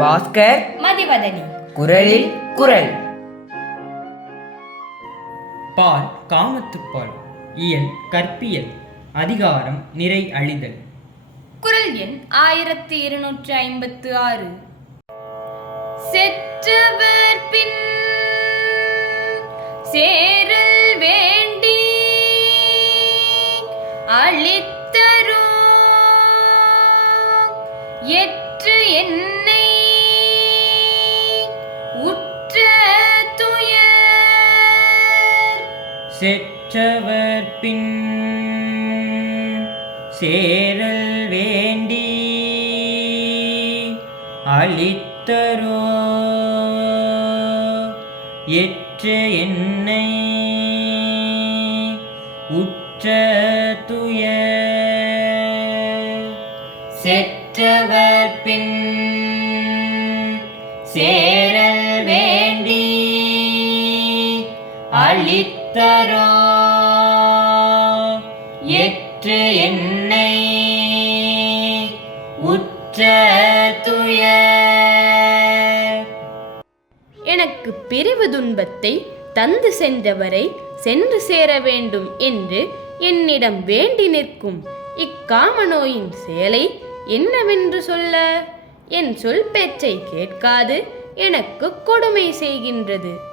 பாஸ்கர் மதிவதனி. குரலில் குரல். பால் காமத்துப்பால் இயல் கற்பியல் அதிகாரம் நிறை அழிதல். குரல் எண் ஆயிரத்தி இருநூற்றி ஐம்பத்து ஆறு. செற்றவர் பின் சேரல் வேண்டி அளித்தரோ எற்று என்னை செற்றவர் பின் சேரல் வேண்டி அளித்தரோ? எற்ற என்னை உற்ற துய? செற்றவர் பின் சேரல் வேண்டி அளித்த எற்று என்னை உற்ற துய எனக்கு பிரிவு துன்பத்தை தந்து சென்றவரை சென்று சேர வேண்டும் என்று என்னிடம் வேண்டி நிற்கும் இக்காமநோயின் செயலை என்னவென்று சொல்ல? என் சொல் பேச்சை கேட்காது எனக்கு கொடுமை செய்கின்றது.